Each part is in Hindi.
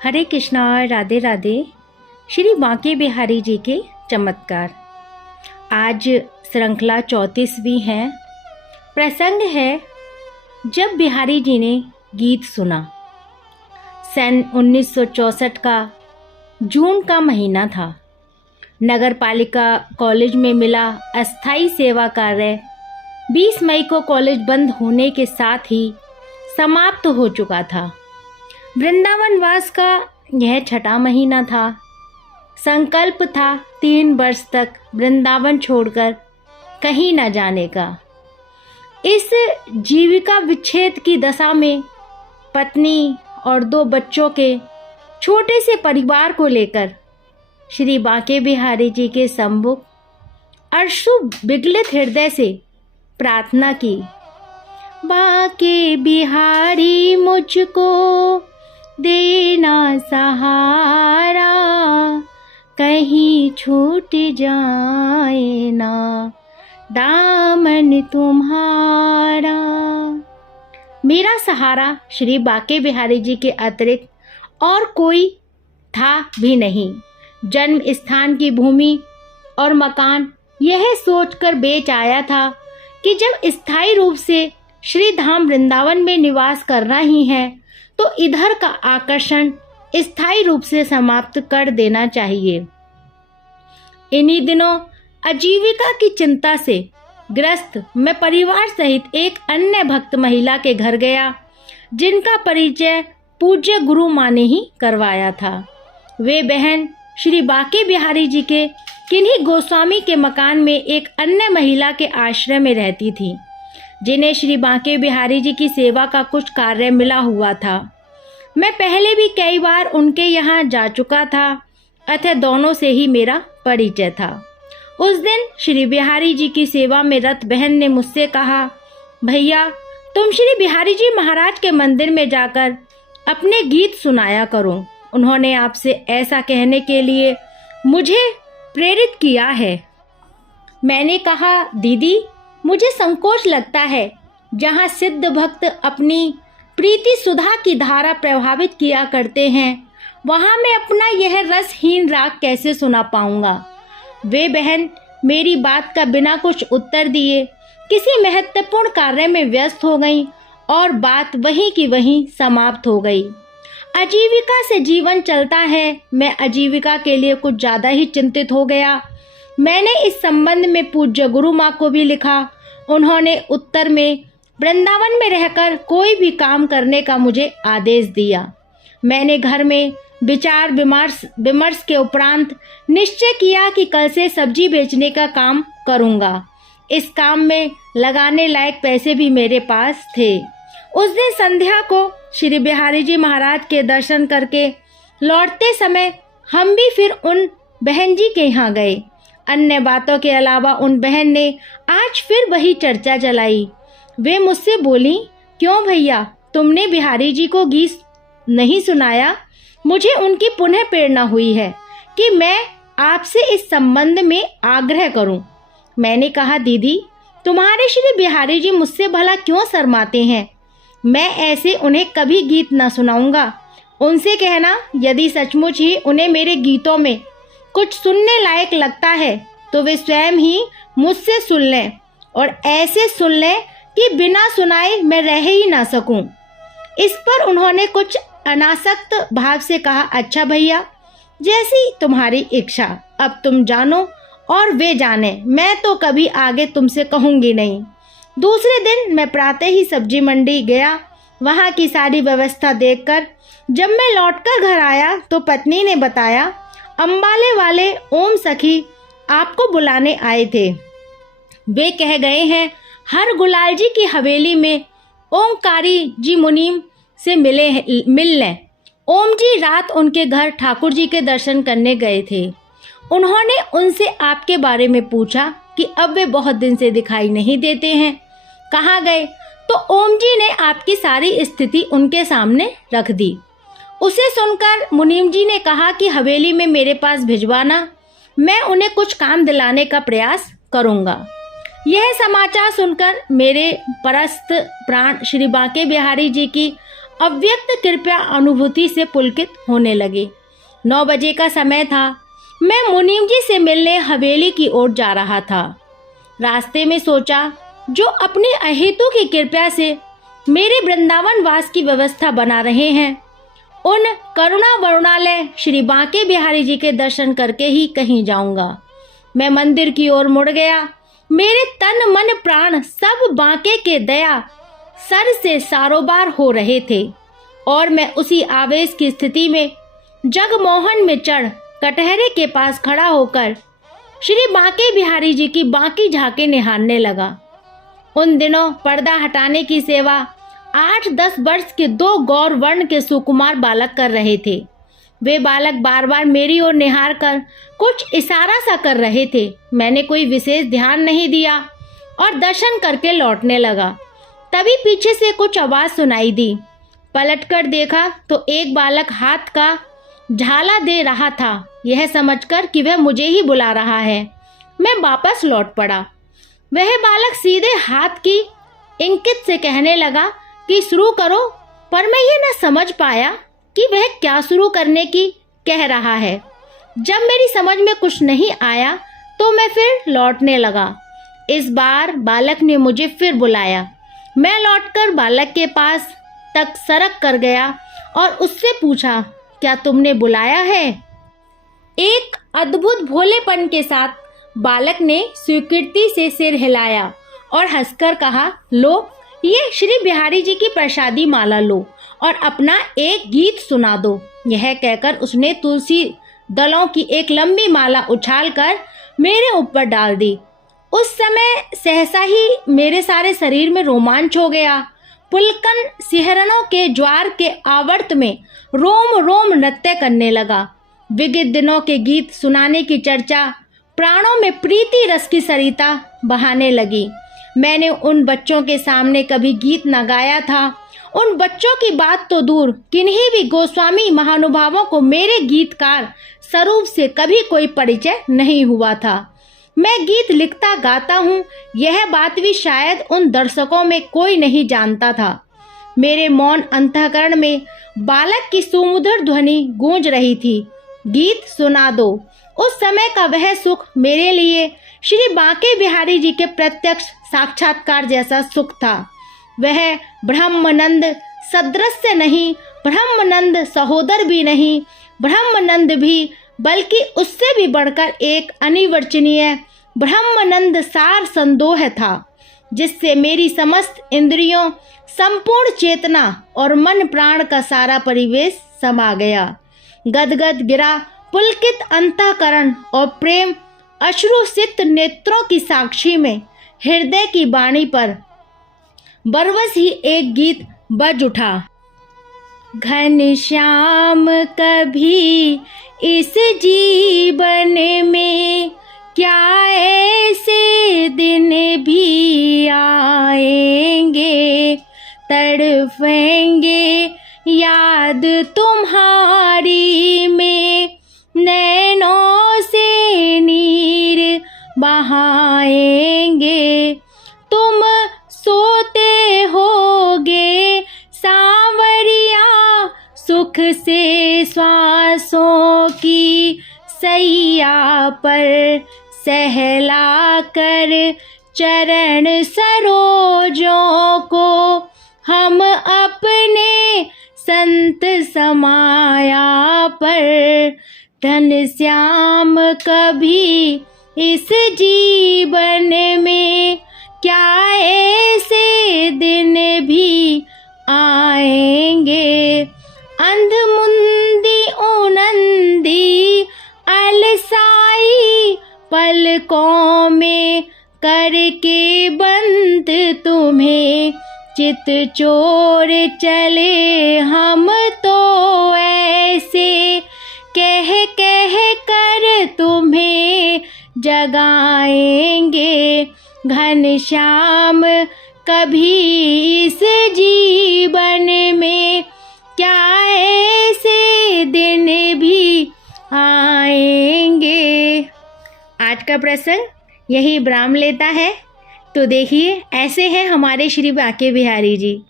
हरे कृष्णा, राधे राधे। श्री बांके बिहारी जी के चमत्कार। आज श्रृंखला 34वीं है। प्रसंग है जब बिहारी जी ने गीत सुना। सन 1964 का जून का महीना था। नगर पालिका कॉलेज में मिला अस्थाई सेवा कार्य 20 मई को कॉलेज बंद होने के साथ ही समाप्त हो चुका था। वृंदावन वास का यह 6वां महीना था। संकल्प था 3 वर्ष तक वृंदावन छोड़कर कहीं न जाने का। इस जीविका विच्छेद की दशा में पत्नी और 2 बच्चों के छोटे से परिवार को लेकर श्री बांके बिहारी जी के सम्मुख अश्रु विगलित हृदय से प्रार्थना की। बांके बिहारी मुझको देना सहारा, कहीं छूट जाए ना दामन तुम्हारा। मेरा सहारा श्री बांके बिहारी जी के अतिरिक्त और कोई था भी नहीं। जन्म स्थान की भूमि और मकान यह सोचकर बेच आया था कि जब स्थायी रूप से श्री धाम वृंदावन में निवास करना ही है तो इधर का आकर्षण स्थायी रूप से समाप्त कर देना चाहिए। इन्हीं दिनों आजीविका की चिंता से ग्रस्त मैं परिवार सहित एक अन्य भक्त महिला के घर गया, जिनका परिचय पूज्य गुरु माँ ने ही करवाया था। वे बहन श्री बांके बिहारी जी के किन्हीं गोस्वामी के मकान में एक अन्य महिला के आश्रय में रहती थी, जिन्हें श्री बांके बिहारी जी की सेवा का कुछ कार्य मिला हुआ था। मैं पहले भी कई बार उनके यहाँ जा चुका था, अतः दोनों से ही मेरा परिचय था। उस दिन श्री बिहारी जी की सेवा में रत बहन ने मुझसे कहा, भैया तुम श्री बिहारी जी महाराज के मंदिर में जाकर अपने गीत सुनाया करो। उन्होंने आपसे ऐसा कहने के लिए मुझे प्रेरित किया है। मैंने कहा, दीदी मुझे संकोच लगता है। जहाँ सिद्ध भक्त अपनी प्रीति सुधा की धारा प्रभावित किया करते हैं, वहाँ मैं अपना यह रसहीन राग कैसे सुना पाऊंगा। वे बहन मेरी बात का बिना कुछ उत्तर दिए किसी महत्वपूर्ण कार्य में व्यस्त हो गईं और बात वहीं की वहीं समाप्त हो गई। आजीविका से जीवन चलता है। मैं आजीविका के लिए कुछ ज़्यादा ही चिंतित हो गया। मैंने इस संबंध में पूज्य गुरु माँ को भी लिखा। उन्होंने उत्तर में वृंदावन में रहकर कोई भी काम करने का मुझे आदेश दिया। मैंने घर में विचार विमर्श के उपरांत निश्चय किया कि कल से सब्जी बेचने का काम करूँगा। इस काम में लगाने लायक पैसे भी मेरे पास थे। उस दिन संध्या को श्री बिहारी जी महाराज के दर्शन करके लौटते समय हम भी फिर उन बहन जी के यहाँ गए। अन्य बातों के अलावा उन बहन ने आज फिर वही चर्चा चलाई। वे मुझसे बोली, क्यों भैया तुमने बिहारी जी को गीत नहीं सुनाया? मुझे उनकी पुनः प्रेरणा हुई है कि मैं आपसे इस संबंध में आग्रह करूं। मैंने कहा, दीदी तुम्हारे श्री बिहारी जी मुझसे भला क्यों शर्माते हैं? मैं ऐसे उन्हें कभी गीत न सुनाऊंगा। उनसे कहना, यदि सचमुच ही उन्हें मेरे गीतों में कुछ सुनने लायक लगता है तो वे स्वयं ही मुझसे सुन लें, और ऐसे सुन लें कि बिना सुनाए मैं रह ही ना सकूं। इस पर उन्होंने कुछ अनासक्त भाव से कहा, अच्छा भैया जैसी तुम्हारी इच्छा, अब तुम जानो और वे जाने, मैं तो कभी आगे तुमसे कहूँगी नहीं। दूसरे दिन मैं प्रातः ही सब्जी मंडी गया। वहाँ की सारी व्यवस्था देखकर जब मैं लौटकर घर आया तो पत्नी ने बताया, अम्बाले वाले ओम सखी आपको बुलाने आए थे। वे कह गए हैं हर गुलाल जी की हवेली में ओमकारी जी मुनीम से मिल लें। ओम जी रात उनके घर ठाकुर जी के दर्शन करने गए थे। उन्होंने उनसे आपके बारे में पूछा कि अब वे बहुत दिन से दिखाई नहीं देते हैं, कहाँ गए? तो ओम जी ने आपकी सारी स्थिति उनके सामने रख दी। उसे सुनकर मुनीम जी ने कहा कि हवेली में मेरे पास भिजवाना, मैं उन्हें कुछ काम दिलाने का प्रयास करूँगा। यह समाचार सुनकर मेरे परस्त प्राण श्री बांके बिहारी जी की अव्यक्त कृपया अनुभूति से पुलकित होने लगे। 9 बजे का समय था। मैं मुनीम जी से मिलने हवेली की ओर जा रहा था। रास्ते में सोचा, जो अपनी अहेतु की कृपया से मेरे वृंदावन वास की व्यवस्था बना रहे हैं, उन करुणा वरुणालय श्री बांके बिहारी जी के दर्शन करके ही कहीं जाऊंगा। मैं मंदिर की ओर मुड़ गया। मेरे तन मन प्राण सब बांके के दया सर से सारोबार हो रहे थे और मैं उसी आवेश की स्थिति में जगमोहन में चढ़ कटहरे के पास खड़ा होकर श्री बांके बिहारी जी की बांकी झांकी निहारने लगा। उन दिनों पर्दा हटाने की सेवा 8-10 वर्ष के 2 गौर वर्ण के सुकुमार बालक कर रहे थे। वे बालक बार बार मेरी ओर निहार कर कुछ इशारा सा कर रहे थे। मैंने कोई विशेष ध्यान नहीं दिया और दर्शन करके लौटने लगा। तभी पीछे से कुछ आवाज़ सुनाई दी। पलटकर देखा तो एक बालक हाथ का झाला दे रहा था। यह समझकर कि वह मुझे ही बुला रहा है, मैं वापस लौट पड़ा। वह बालक सीधे हाथ की इंगित से कहने लगा कि शुरू करो, पर मैं ये न समझ पाया कि वह क्या शुरू करने की कह रहा है। जब मेरी समझ में कुछ नहीं आया तो मैं फिर लौटने लगा। इस बार बालक ने मुझे फिर बुलाया। मैं लौटकर बालक के पास तक सरक कर गया और उससे पूछा, क्या तुमने बुलाया है? एक अद्भुत भोलेपन के साथ बालक ने स्वीकृति से सिर हिलाया और हंसकर कहा, लो, ये श्री बिहारी जी की प्रसादी माला लो और अपना एक गीत सुना दो। यह कहकर उसने तुलसी दलों की एक लंबी माला उछालकर मेरे ऊपर डाल दी। उस समय सहसा ही मेरे सारे शरीर में रोमांच हो गया। पुलकन सिहरणों के ज्वार के आवर्त में रोम रोम नृत्य करने लगा। विगत दिनों के गीत सुनाने की चर्चा प्राणों में प्रीति रस की सरिता बहाने लगी। मैंने उन बच्चों के सामने कभी गीत न गाया था। उन बच्चों की बात तो दूर, किन्हीं भी गोस्वामी महानुभावों को मेरे गीतकार स्वरूप से कभी कोई परिचय नहीं हुआ था। मैं गीत लिखता गाता हूँ, यह बात भी शायद उन दर्शकों में कोई नहीं जानता था। मेरे मौन अंतःकरण में बालक की सुमधुर ध्वनि गूंज रही थी, गीत सुना दो। उस समय का वह सुख मेरे लिए श्री बांके बिहारी जी के प्रत्यक्ष साक्षात्कार जैसा सुख था। वह ब्रह्मानंद सदृश नहीं, ब्रह्मानंद सहोदर भी नहीं, ब्रह्मानंद भी, बल्कि उससे भी बढ़कर एक अनिर्वचनीय ब्रह्मानंद सार संदोह था, जिससे मेरी समस्त इंद्रियों, संपूर्ण चेतना और मन प्राण का सारा परिवेश समा गया। गदगद गिरा पुलकित अंतःकरण और प्रेम अश्रुसिक्त नेत्रों की साक्षी में हृदय की वाणी पर बरवस ही एक गीत बज उठा। घनश्याम कभी इस जीवन में क्या ऐसे दिन भी आएंगे, तड़पेंगे याद तुम्हारी में, नैनों से नीर बहाएंगे। तुम सोते होगे सांवरिया, सुख से श्वासों की सैया पर सहला कर चरण सरोजों को हम अपने संत समाया पर। घनश्याम कभी इस जीवन में क्या ऐसे दिन भी आएंगे, अंधमुंदी उनंदी अलसाई पलकों में करके बंद तुम्हें चित चोर चले हम तो ऐसे, कह कह कर तुम्हें जगाएंगे। घनश्याम कभी इस जीवन में क्या ऐसे दिन भी आएंगे। आज का प्रसंग यही विराम लेता है। तो देखिए, ऐसे हैं हमारे श्री बांके बिहारी जी।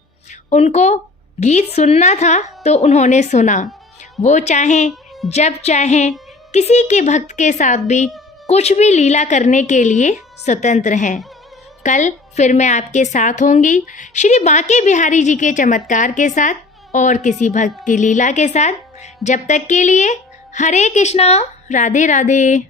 उनको गीत सुनना था तो उन्होंने सुना। वो चाहें जब चाहें किसी के भक्त के साथ भी कुछ भी लीला करने के लिए स्वतंत्र हैं। कल फिर मैं आपके साथ होंगी श्री बांके बिहारी जी के चमत्कार के साथ और किसी भक्त की लीला के साथ। जब तक के लिए हरे कृष्णा, राधे राधे।